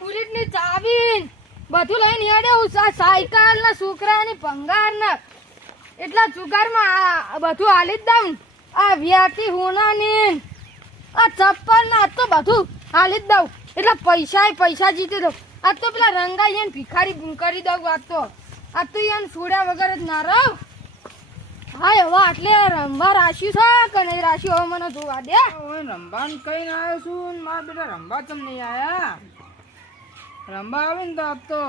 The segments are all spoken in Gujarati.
બુલેટ ની ચાવી બધું લઈને હેડે હું સાયકલ ને છોકરાની ભંગાર ને એટલા જુગારમાં બધું હાલી જ દઉં આ વ્યાતી હોનાની આ ચપ્પલ ને આ તો બધું હાલી જ દઉં એટલે પૈસા જીતી દઉં આ તો પેલા રંગાઈ એને ભિખારી કરી દઉં આ તો એને છોડ્યા વગર જ ના રહું હા હવે આટલે રમવા રાશિ છે કે નહીં રાશિ હવે મને જોવા દે રંબાન કઈ ના આવ્યો છું મારા બેટા રંબા ચમ નહીં આયા રંબા આવે ને તો આપ તો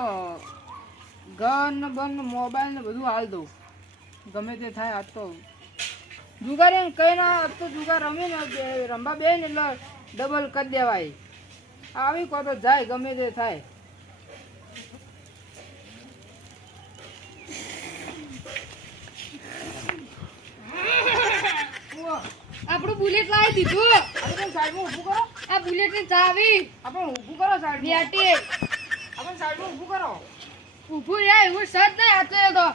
ગન ને બન મોબાઈલ ને બધું હાલ દઉં ગમે તે થાય આજ તો જુગાર એમ કઈ ના આજ તો જુગાર રમી ને રંબા બે ને એટલે ડબલ કરી દેવાય આવી કો તો જાય ગમે તે થાય આપણું બુલેટ લાવી દીધું સાઈડમાં ઊભું કરો આ બુલેટ ની ચાવી આપણે ઊભું કરો સાઈડ બેટી આપણે સાઈડમાં ઊભું કરો ઊભું યાર એવું સજ નહીં આતો તો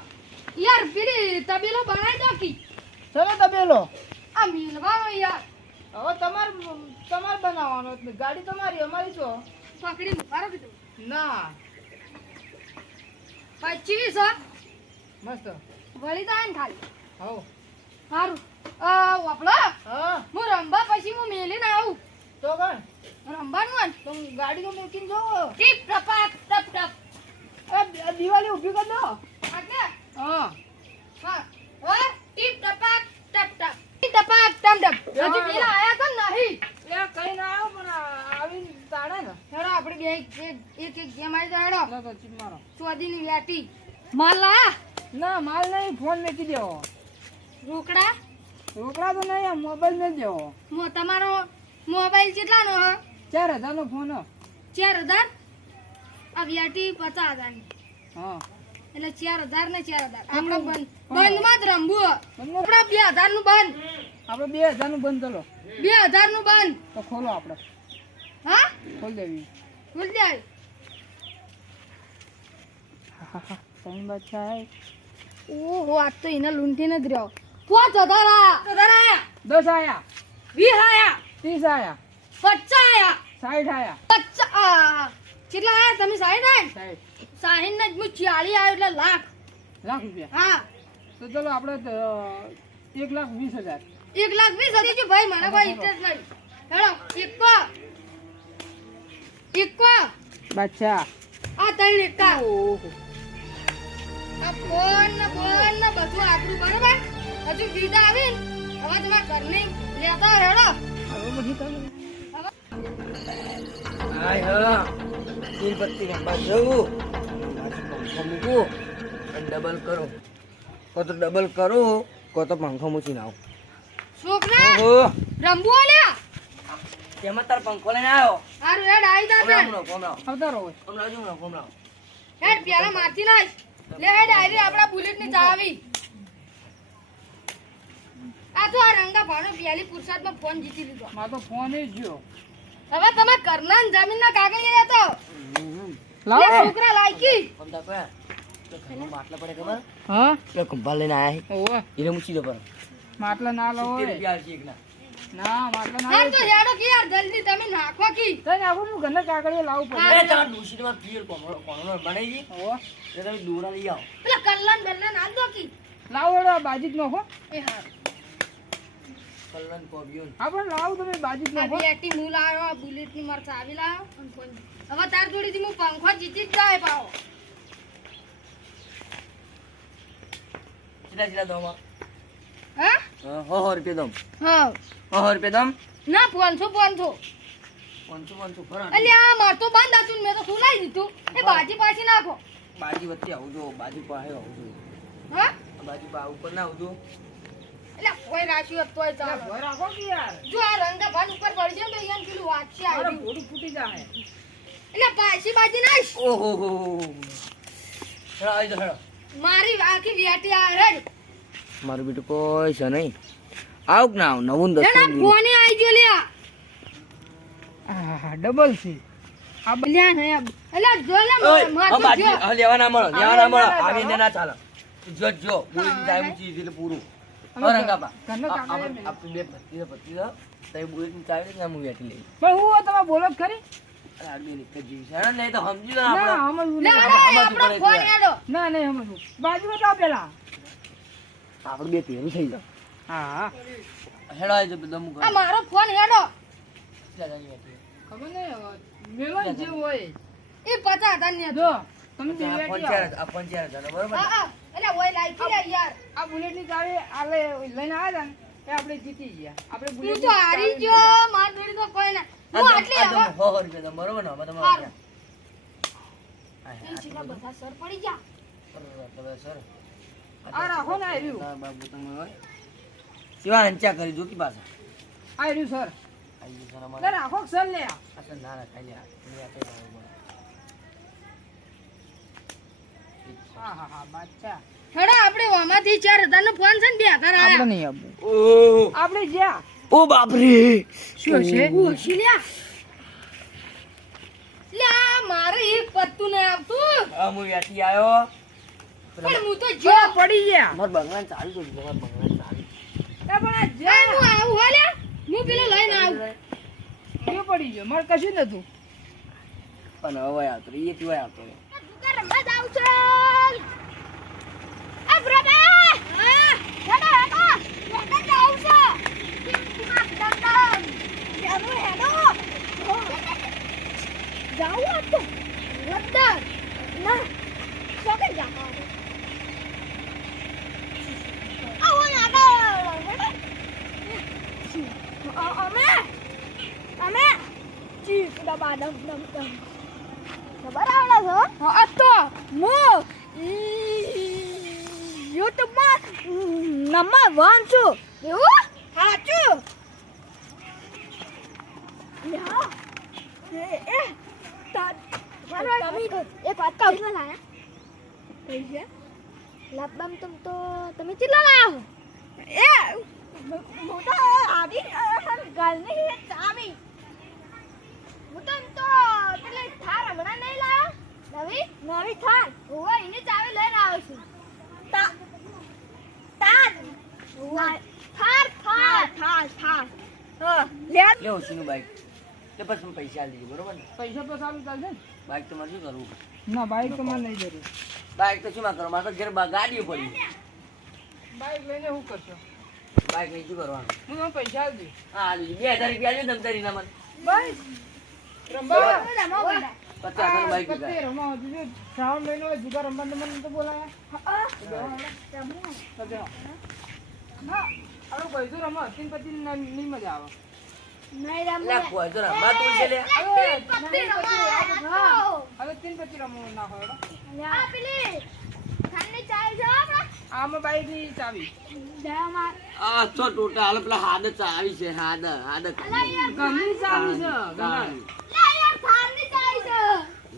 યાર પેલી તબેલો બનાવી દો કી ચલો તબેલો આ મિલવાનો યાર હવે તમારે બનાવવાનો ગાડી તમારી અમારી છો પકડી મુકારો કીધું ના 25 મસ્ત વળી જાય ને ખાલી હવ સારું વાપલો હા હું રંબા પછી હું મેલીને આવું તો કણ રંબાનું તો ગાડી તો મૂકીને જો ટીપ ટપાક ટપ ટપ દિવાળી ઊભી કરી દો આટલે હા હા ઓય ટીપ ટપાક ટપ ટપ ટીપ ટપાક ટમ ટપ હજુ પેલા આયા તો નહીં એ કઈ ના આવ્યો પણ આવીને તાળે ને હેડો આપણે બે એક ગેમ આવી જાય હેડો તો ચીપ મારો ચોદીની વ્યાટી માલ લાયા ના માલ નહીં ફોન મૂકી દેવો રોકડા રોકડા તો નહીં આ મોબાઈલ નથી દેવો તમારો મોબાઈલ કેટલાનો હ 4000 નો ફોન 4000 આ વ્યાટી 50000 ની હા એટલે 4000 ને 4000 આપણે બંધ માં જ રમવું બંધ? આપણે 2000 નું બંધ આપણે 2000 નું બંધ ચલો 2000 નું બંધ તો ખોલો આપણે હા ખોલ દેવી બોલ દે ત્રણ બચ્ચા ઓહો આ તો એને લૂંટી ન જ રહ્યો 5000 આયા 10 આયા 20 આયા 30 આયા 50 આયા 60 આયા 50 કેટલા આયા તમે 60 આયા 60 60 ને જ 40 આવ્યો એટલે લાખ લાખ રૂપિયા હા તો ચલો આપણે 1,20,000 1,20,000 કે ભાઈ મને કોઈ ઇન્ટરેસ્ટ નહીં હેડો એકો બચ્ચા આ ત્રણ એકા ઓહો આ ફોન ને બધું આપણું બરોબર હજુ બીજા આવી હવે તમારા ઘરની લેતા હેડો હવે બધી તમે હાય હા તીરપત્તી રંબા જવું પંખો મૂકું અને ડબલ કરું કો તો ડબલ કરું કો તો પંખો મૂકીને આવું છોકરા ઓહો રંબુ આલ્યા તેમાં તાર પંખો લઈને આવ્યો હારું હેડ આવી જા કોમરાવ આવતા રહો હેડ પેલા મારતી નાખ લે હેડ આઈ આપડા બુલેટ ની ચાવી આ તો આ રંગા ભાનો પેલી પુરસાદમાં ફોન જીતી લીધો મારો તો ફોન જ ગયો હવે તમે ઘરના જમીન ના કાગળિયા લેતો લાવો લે છોકરા લાયકી પંદા કયા માટલા પડે ખબર હા પેલો કંપાલ લઈને આયા ઓવે એને મૂકી દો પર માટલા ના લાવો 70 રૂપિયા છે એકના ના માટલા ના હા તો હેડો કે યાર જલ્દી તમે નાખો કી તને આવું હું ઘરના કાગળિયા લાવું પડે એ તમાર ડોશીમાં પીર કોણો બનાવી દી ઓવે એ તમે દોરા લઈ આવો પેલા કલ્લાન બલ્લાન આલ દો કી લાવો એડો બાજી જ નાખો એ હા કલ્લન કોબિયોન હા પણ લાવો તમે બાજી જ આ નાખો બેટી હું લાવ્યો આ બુલેટ ની માર ચાવી લાવ્યો અને ફોન હવે તાર જોડીથી હું પંખો જીતી જ જાય પાવો કેટલા દો માં હા 100 રૂપિયા દમ હા 100 રૂપિયા દમ ના 500 ખરા અલ્યા માર તો બંધ હતું ને મેં તો ખોલાઈ દીધું એ બાજી પાછી નાખો બાજી વચ્ચે આવજો બાજુ પાસે આવજો હા બાજુ પા ઉપર ના આવજો એટલે કોઈ રાખ્યું હોત તોય ચાલે ભય રાખો કે યાર જો આ રંગા ભાન ઉપર પડશે ને તો અહીંયા પેલું વાંચશે મારે આવ્યું ઘોડું ફૂટી જાય એટલે પાછી બાજી નાખ ઓહો હો હેડો આવી જાઓ હેડો મારી આખી વ્યાટી આ હેડ મારું બેટું કોઈ છે નહીં આવ ના આવ નવું દસ એના ફોને આવી ગયો લ્યા આ ડબલ છે આ બલ્યા ને અલ્યા જો લે માર તો જો લેવાના મળો આવીને ના ચાલે જો બોલી ટાઈમ ચીજ એટલે પૂરું રંગાપા ઘરનો કાગળિયા આપણે બે પત્તી તઈ બોલી ચાવી ના હું વેટી લઈ પણ હું તમે બોલો જ ખરી આ બે એક જ જીવ છે હેડો, નહીં તો સમજી લો ના આપણે સમજવું લે નહીં. હેડો, આમાં આપણો શું ફોન પડે હેડો. ના નહીં સમજવું. બાજુમાં જાઓ પેલા. આપણે બે ભેરું થઈ જાવ હા હેડો આવી જાવ દમું આ મારો ફોન હેડો. ખબર નહીં હવે. મેલો જે હોય. એ 50,000 ની હતો. જો તમે આ દિવ્યાથી ફોન આવો. ચાર આ ફોન ચાર હજારનો, બરોબર હા, ને? હા. એટલે ઓય લાઈકી રે યાર. આ બુલેટની ચાવી આલે લઈને આવ્યા હતા ને એ આપણે જીતી ગયા. આપણે તું બુલેટની તો હારી ચાવી ગયો, માર જોડે તો કોઈ ના. આ હું દમ- આટલી આ દમ હવે 100 રૂપિયા દમ, બરોબર ને? હવે તમારે હારું. હા, ઈ હા, શીખા બધા સર પડી જા. બરોબર, સર. આ રાખો ને આ રહ્યું. તારા બાપુ તમે હોય. શિવા હંચા કરી જોતી પાસે આ રહ્યું સર. આઈ ગયું સર લે અમારે. રાખો કે સર લે આ. આ સર ના ના ખાઈ લે આ. એ આપે બરોબર. હા હા હા બાદશાહ. હેડો આપણે ઓમાંથી 4,000 નો ફોન છે ને 2,000 આયા. આપણે નહીં આપવું. ઓહ આપણે જ્યાં ઓ બાપ રે શું છે? ઓછી લ્યા. લ્યા, મારે એક પત્તું નહીં આવતું. આ હું વ્યાથી આવ્યો પણ હું તો જો જો પડી ગયા. માર બંગલાને ચાલુ કરી દીધું, માર બંગલાને ચાલુ. એ પણ આ એ જ્યાં હું આવું હો લ્યા. હું પેલો લઈને આવું. જો પડી ગયો. મારે કશું નતું. પણ હવે આવતો રે, એ તીવાય આવતો રે. દુકાન રમવા જાઉં છે. એ બ્રધર. હા. હેડો હેડો. લંડન જાઉં છે. ટીમમાં લંડન. હેડો હેડો. જાઉં આ તો. લંડન. ના. સોકે જાઉં. આવો ને આગળ. હેડો. અમે ચીક ડબા ડમ ડમ ડમ. ખબર આવડે છે? હા તો હું યુટ્યુબમાં નંબર 1 છું. એવું? સાચું. લ્યા. એક વાત કહું. કેટલા લાયા? કઈ છે? લાભબામ તો તમે કેટલા લાયા હો? હું તો આધી ઘરની ચાવી. હું તો એમ તો પેલી થાર હમણાં નહીં લાયો. નવી થાર. ઓય એની ચાવી લઈને આવ્યો છું. થાર. લે ઓછીનું બાઈક લે પછી તમે પૈસા આલી દેજો, બરોબર ને? પૈસા તો સારું ચાલશે ને? બાઈક તમારે શું કરવું? ના બાઈક તો મને નહીં જરૂર. બાઈક તો શું માં કરો? મારે તો ઘેર ગાડીઓ પડી. બાઈક લઈને શું કરશો? બાઈક નહીં શું કરવાનું? હું તમને પૈસા આપી દઈશ. હા આલી દેજો. 2000 રૂપિયા આલજો દમતારીના મને. બાઈક રમવા 50,000 બાઈક પત્તે દીધા. રમવા દીધું. શ્રાવણ મહિનો હોય, જુગાર રમવા મને તો બોલાયા. તો બેહો. આપણે પૈસું રમવા તીન પછી નહીં મજા આવે. લે કોઈ તો રમવા તું છે લે. હવે તીન પછી રમવું ના હોય હેડો. ચાવી આમાં બાઈકની ચાવી. આ તો ટોટા હાલ પેલા હાદ ચાવી છે, હાદ ગમની ચાવી છે ગમની.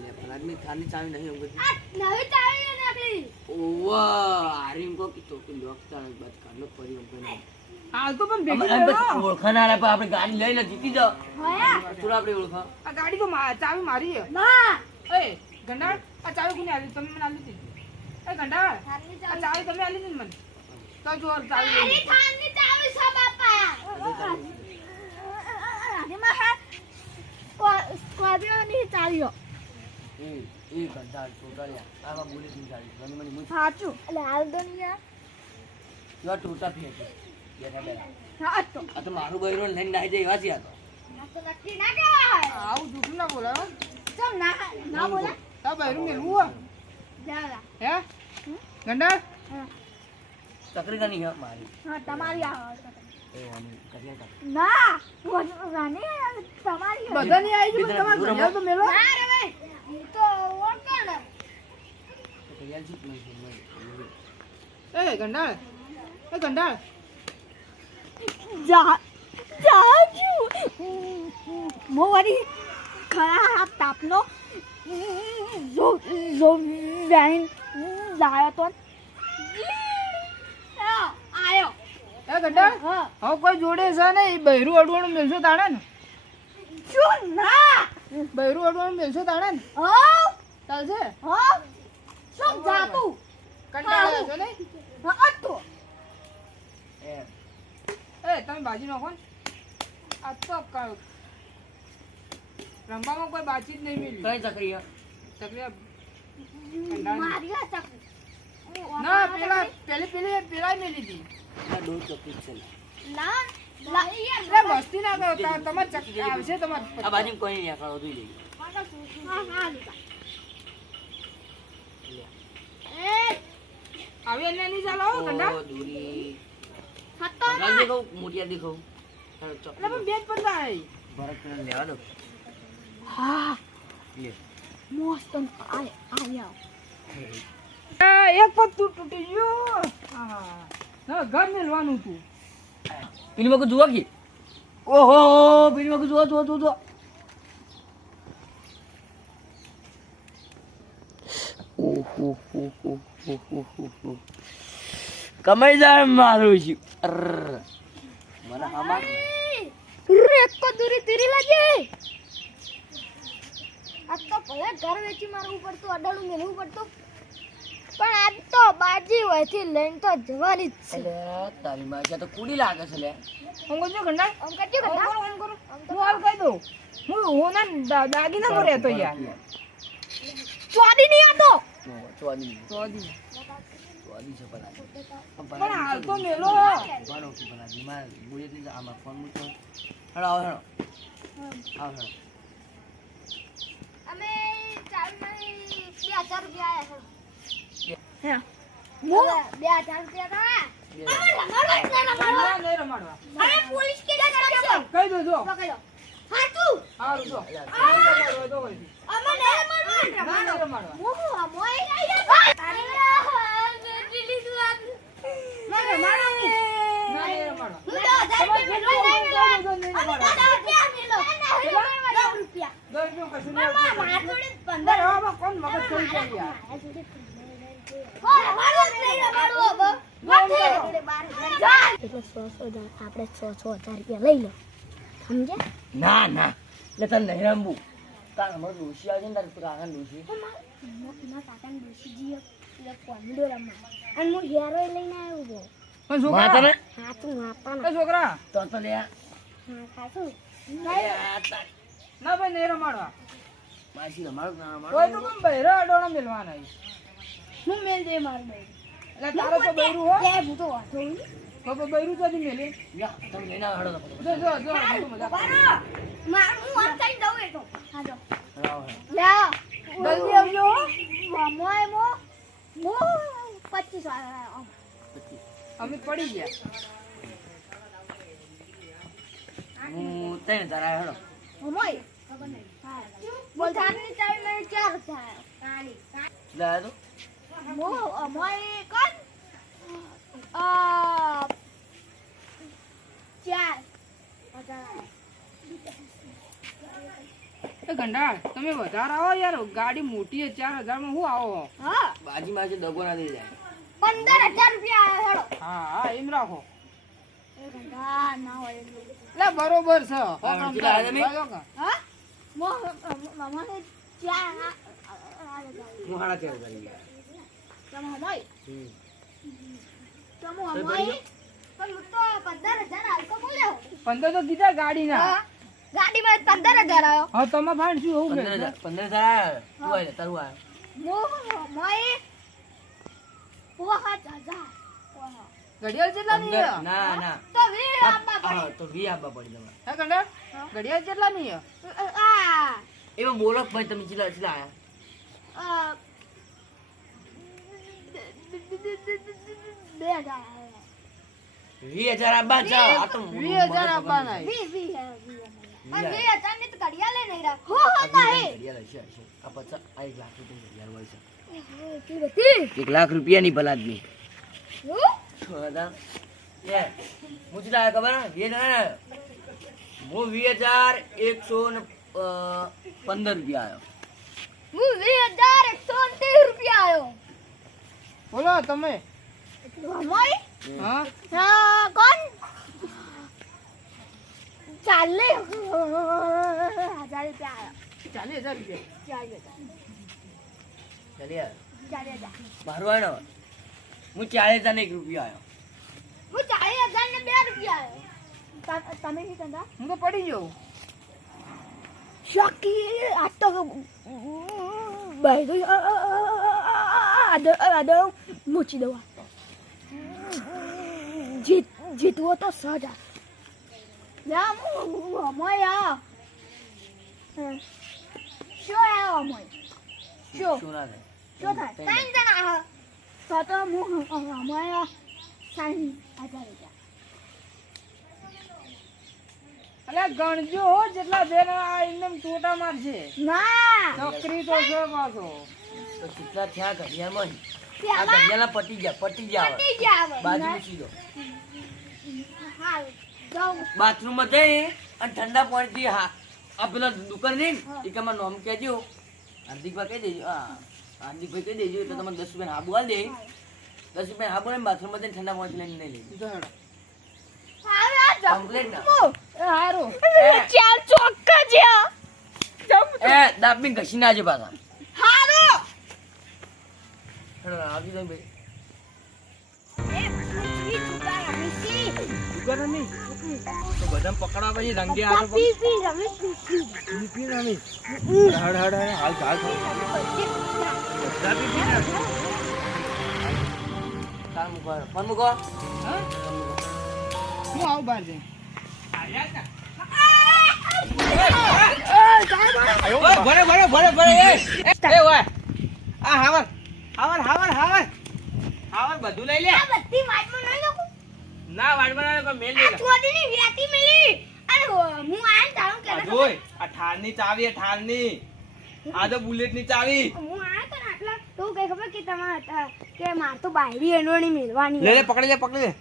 લે ફલાદની થારની ચાવી નહીં એવું બધું. નવી ચાવી નાખી. ઓવા આરીમ કો કી તો કે લોક ચાણ બાદ કાનો પડી ગયો. હાલ તો પણ ભેગી અમે કરો. ઓળખાના પર આપણે ગાડી લઈને જીતી જાવ. હોયા થોડા આપણે ઓળખા. આ ગાડી તો ચાવી મારી છે. ના એ ગંડાળ આ ચાવી કોને આલી? તમે મને આલી હતી. એ ગંડાળ આ ચાવી તમે આલી હતી ને મને. તો જો આ ચાવી લઈ લો. થાનની ચાવી છે બાપા. આમાં હે સ્કોર્પિયોની ચાવીઓ. એ કંટાળ ટોટા લે. આમાં બોલે તું ચાવી. મને મને મુજ સાચું. એટલે હાલ તો નહીં યાર. જો ટોટા ફેંકે. બેઠા બેઠા. હા તો આ તો મારું બૈરો લઈને નાઈ જાય એવા છે આ તો. ના તો નક્કી ના કહેવાય. આવું જૂઠું ના બોલાવો. ચમ ના બોલા. તા બહેરું મેલવું હોય. જા હે ગંડાળ ચકરી કાની હે મારી. હા તમારી આવે. એ વાની કરિયા કા. ના રાની તમારી બધા ની આવી ગયું તમારે ઘડિયાળ તો મેલો. ના રે ભાઈ હું તો ઓળખો ને. તો કરિયા જીત નહીં. એ ગંડાળ એ ગંડાળ જાજુ મોરી ખરા તાપનો જો વેન લાયો તો આયો. એ ગંડાળ હા હવે કોઈ જોડે છે ને એ બહેરું અડવાનું મેલશો તાણે ને. શું ના બહેરું અડવાનું મેલશો તાણે ને. હા ચાલશે. હા શું જાતું કંટાળો છો ને. હા તો એ એ તમે બાજી નાખો ને. આ તો રમવામાં કોઈ બાચી જ નહીં મિલી. કઈ ચકરી હે? ચકરી આ કંડાળી. મારી આ ચકરી. ના પેલા મિલી હતી. આ દો ચકરી છે લે. ના એટલે મસ્તી ના કરો તમારે ચકરી આવશે તમારે આ બાજુ કોઈ નહીં આકડો જોઈ લઈએ. આવી એટલે નહીં ચાલો હો, કંડા. ઓ દૂરી હતો લાલ દેખાવ મોટિયા દેખાવ ચાલો એટલે ચકરી પણ બે જ પડતા હે. ભરત ને લેવા દો હા લે મસ્ત આયા એક પગ તૂટી ગયો. હા ના ઘર મેલવાનું તું. પેલી વખત જુઓ કે ઓહો પેલી વખત જુઓ કમાઈ જાય મારું છું મને આમાં એક તો દૂરી તીરી લાગે આજ તો ભલે ઘર વેચી મારવું પડતું અડાડું મેળવું પડતું પણ આજ તો બાજી હોયથી લઈને તો જવાની જ છે અલે તારી માં તો કુડી લાગે છે લે હું કહું છું કંડા. આમ કરજો આમ કે કરો, આમ કરો. હું હાલ કહી દઉં. હું ના દાગીના પર રહેતો યાર. ચોદી નહીં આતો ચોદી ચોદી. છે પલા પણ હાલ તો મેલો. બાનો કે પલા બીમાર બોલે તે આમાં ફોન મૂકો હેડો આવો હેડો આવો હેડો અમે ચાલમાં 2000 રૂપિયા આયા છે હે. મો 2000 રૂપિયા હતા ના, નહીં રમાડવા. અરે પોલીસ કે કરશે કહી દો જો. પકડો હાચું હારું જો. રમાડવા દો વળી. અમે નહીં ના, રમાડવા નહીં રમાડવા. મોહ મોય આયા અરે દિલ્હી સુઆત ના રમાડો કે ના, નહીં રમાડવા. હું 2000 રૂપિયા મેલવા નહીં નહીં રમાડવા. રૂપિયા દસ રૂપિયા કશું નહીં મામા આવતું. માર જોડે 15 ના, આમાં કોણ મગજ કરી જાય યાર. એટલે 100 આપણે 6-6 હજાર રૂપિયા લઈ લો સમજ્યા ના ના લે તને નહીં રમવું તાર અમાર ડોશી આવે છે ને તાર કાકા ડોશી મારા કાકાને ડોશીજીએ પેલો કોન્ડો રમવા અને હું હેરો લઈને આવ્યો પણ માં છોકરા. તને હા તું માતા એ છોકરા. તો લે હા ખાસું ના ભાઈ, નહીં રમાડવા. માસી રમાડો ના કોઈ તો રમાડો પણ બહેરા અડોણા મેલવાના છે. હું મેલ દે મારું ભાઈ એટલે તારો તો બૈરું હો. લે હું તો વાંધો નહીં તો બૈરું તો હજી મેલે. યા તમે લઈને આવો હેડો તો જો જો જો આ તો મજાક કરે. મારું હું આમ કરી દઉં એ તો હા જો હેડો હેડો લે જલ્દી આવજો હો. મોય મો 25 વાળા અમે પડી ગયા. હું તને તારા હેડો મોય બોલ ચારની ચાવી મેં 4 થાય લે તો મોય કોણ 4 એ ગંડાળ, તમે વધારે આવો યાર. ગાડી મોટી છે, 4000 માં શું આવો? હા બાજીમાં છે દગો ના દઈ જાય 15000 રૂપિયા આયા હેડો હા હા, એમ રાખો. હા ના હોય એટલે બરોબર છે. કેટલા આવ્યા તમે? હા મામા ને 4 હું હાડા 4000 લઈ ગયા તમે હમાય હમ તમે હમાય પણ હું તો 15000 હાલ તો બોલ્યો 15 તો કીધા ગાડીના. હા ગાડીમાં 15000 આવ્યો હા, તમે ભાઈ શું હોવું 15,000 તું આય તારું આય મોય પોહા જાજા ઘડિયાળ કેટલા ની છે? ના ના તો વી આંબા હા તો વી આપવા પડી તમારે હે ગંડાળ, ઘડિયાળ કેટલા ની છે? પડી આ એમાં બોલો કે ભાઈ તમે ચીલા ચીલા આયા 2000 20,000 આપવા છે આ તો 20,000 આપવાના છે. વી અને વી 2000 ની તો ઘડિયાળ લઈ નહીં રાખ હો નહીં ઘડિયાળ હશે હશે આ પચાસ આ 1 લાખ રૂપિયા ઘડિયાળ હોય છે કી બતી 1 લાખ રૂપિયાની ભલાદની હું દાદા લે હું ચીલા આયા ખબર હે? 20,000 હું 20,115 રૂપિયા આવ્યો હું 2130 રૂપિયા આવ્યો બોલો તમે. મોય હા, કોણ 40,000 રૂપિયા આવ્યો 40,000 રૂપિયા. 40,000 ચાલી 40,000 મારું આય ને હું 40,000 ને 1 રૂપિયા આવ્યો હું 40,000 ને 2 રૂપિયા આવ્યો તમે શું કંદા હું તો પડી ગયો. શોકી આ તો ભાઈ આદર મૂચી દવા જીતવો તો સજા યા મોયા શું આવો મોય શું ના થાય શું થાય ત્રણ જણા તો મોયા સાની આજા અલે ગણજો હો જેટલા બેન આ એકદમ ટોટા મારશે ના નોકરી તો છે પાછો તો કેટલા થયા ઘડિયાળમાં આ પેલા ઘડિયાળના પટી ગયા પટી જાવ બાજુ મૂકી દો હા જાવ બાથરૂમમાં જઈ અને ઠંડા પાણીથી હા આ પેલા દુકાન ને એકામાં નોમ કહેજો હાર્દિકભાઈ કહી દેજો હા હાર્દિકભાઈ કહી દેજો એટલે તમને 10 રૂપિયા હાબુ આલ દે 10 રૂપિયા હાબુ ને બાથરૂમમાં જઈને ઠંડા પાણી લઈને નહીં લે જડ કમ્પ્લેટ ના હારું ચાલ ચોક્કા જ્યા એ દાબી ઘસી નાજે પાછા હારું હેડો આવી જાય ભાઈ દુકાન નહીં તો બધા પકડવા પછી રંગે આરો પી રમી હડ હડ હાલ ચાલ બધા પી ના કામ મૂકો ફોન મૂકો હા હું આવું બહાર જઈ બધું લઈ લે ના વાડમાં મેલ લે આ ઠારની ચાવી આ ઠારની આ તો બુલેટ ની ચાવી માર તો બાયરી એનોની મેલવાની લે લે પકડી લે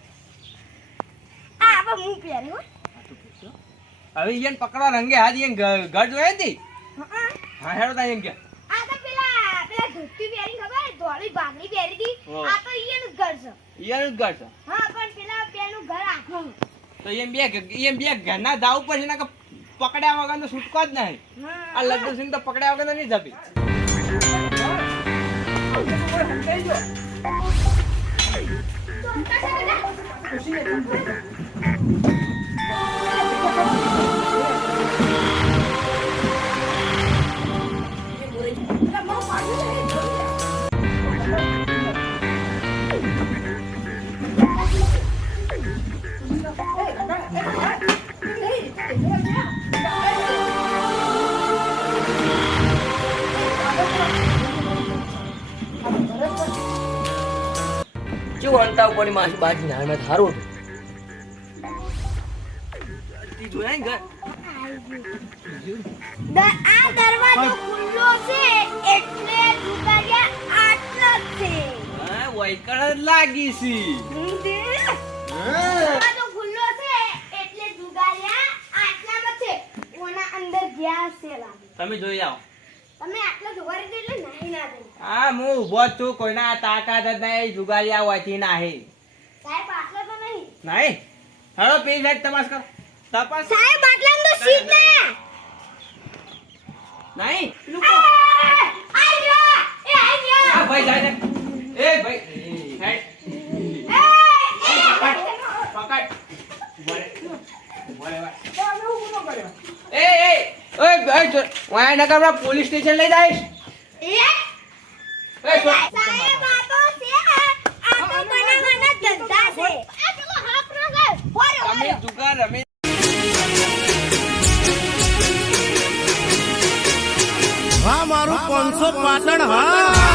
આ હવે હું પહેરી હો હવે ઈયન પકડવા રંગે હાથ ઈયન ઘર જોયે ને હા હેડો તા ઈયન કે આ તો પેલા ધોતી પહેરી ખબર ધોળી બાંગડી પહેરી હતી આ તો ઈયનું ઘર છે ઈયન જ ઘર છે હા પણ પેલા બેનું ઘર આખું તો ઈયન બે ઘરના દાવ પર છે ને કે પકડ્યા વગર તો છૂટકો જ નહીં આ લડ્ડુ સિંહ તો પકડ્યા વગર નહીં જપી જો અંતા ઉપર માસી બાજી ના મેં થારું તી જોયા ને ઘર આ દરવાજો ખુલ્લો છે એટલે દુકાનિયા આટલો જ છે હા વૈકળ જ લાગી સી દરવાજો ખુલ્લો છે એટલે દુકાનિયા આટલામાં છે ઓના અંદર ગેસ છે લાગે તમે જોઈ આવો તમે આટલો જોવા રીતે એટલે નહીં ના દે હા હું ઉભો જ છું કોઈના તાકાત જ નહીં જુગારિયા હોયથી નાહી સાહેબ આટલો તો નહીં નહીં હળો પેલી સાઈડ તપાસ કરો તપાસ સાહેબ આટલામાં તો સીટ ના નહીં આઈ ગયો એ આઈ ગયો આ ભાઈ જાય એ ભાઈ હેડ પકડ બોલે એ ઓય ભાઈ વાય નગર પોલીસ સ્ટેશન લઈ જાય સાહેબ આ તો છે આ તો બનાવવાના ધંધા છે આ પેલો હાફ ના ગયો તમે જુગાર રમે હા મારું 500 પાટણ હા